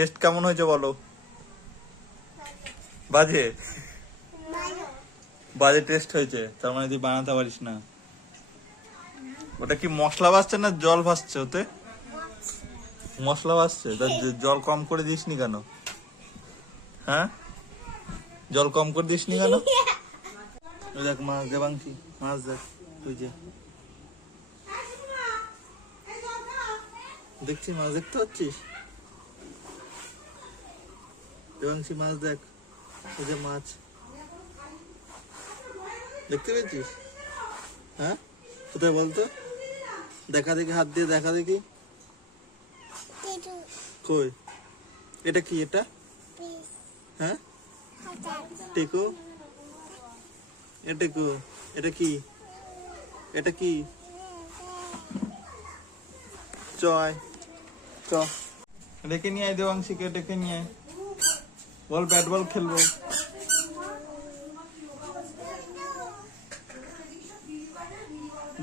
Test কেমন হয়েছে বলো? বাজে? বাজে টেস্ট হয়েছে, তার মানে তুই বানাতে পারিস না। ওটা কি মশলা ভাসছে না জল ভাসছে ওতে? মশলা ভাসছে তা জল কম করে দিসনি কেন? হ্যাঁ? জল কম করে দিসনি কেন? ওই দেখ, মাছ দেবাংশী মাছ দেখ তুই যে দেখছি মাছ দেখতে পাচ্ছিস? দেবাংশী মাছ দেখ যে মাছ। দেখতে পেয়েছিস? হ্যাঁ? কোথায় বলতো? দেখা দেখি, হাত দিয়ে দেখা দেখি। কই? এটা কি এটা? হ্যাঁ? টেকো? এটা এটা কি? এটা কি? চয়, চ। ডেকে নিয়ে আয় দেবাংশীকে ডেকে নিয়ে আয়। বল ব্যাট বল খেলব।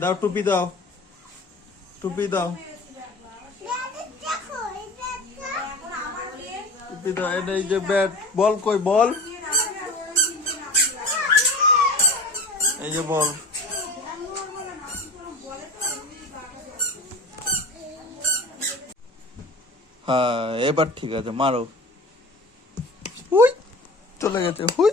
দাও, টুপি দাও। টুপি দাও। টুপি দাও, এটা এই যে ব্যাট বল কই, বল। এই যে বল। হ্যাঁ এবার ঠিক আছে, মারো। হুই চলে গেছে হুই।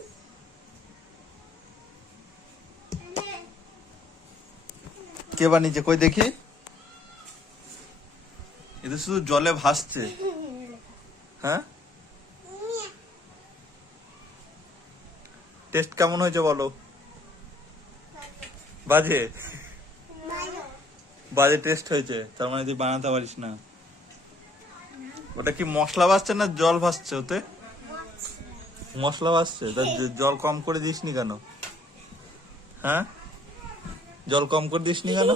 কে বানিয়েছে কই দেখি? এটা শুধু জলে ভাসছে। হ্যাঁ? টেস্ট কেমন হয়েছে বলো? বাজে? বাজে টেস্ট হয়েছে তার মানে তুই বানাতে পারিস না। ওটা কি মশলা ভাসছে না জল ভাসছে ওতে? মশলা ভাসছে তা জল কম করে দিসনি কেন? হ্যাঁ? জল কম করে দিসনি কেন?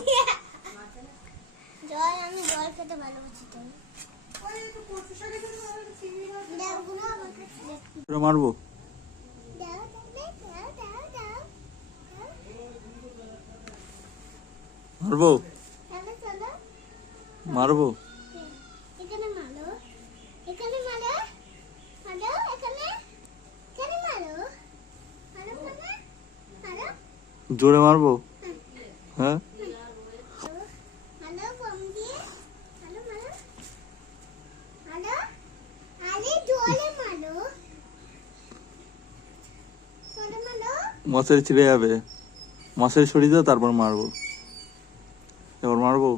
মারবো আমি জল খেতে ভালোবাসি তো দাও গুলো আমার কাছে দাও। এটা মারবো দাও, দাও, দাও, দাও, দাও। মারবো চলো, চলো। মারবো এখানে মারো। এখানে মারো। মারো, এখানে। এখানে মারো। মারো, মারো। মারো। জোরে মারবো? হ্যাঁ। মশারি ছিঁড়ে যাবে। মাছের সরিয়ে দাও তারপর মারবো। এবার মারবো?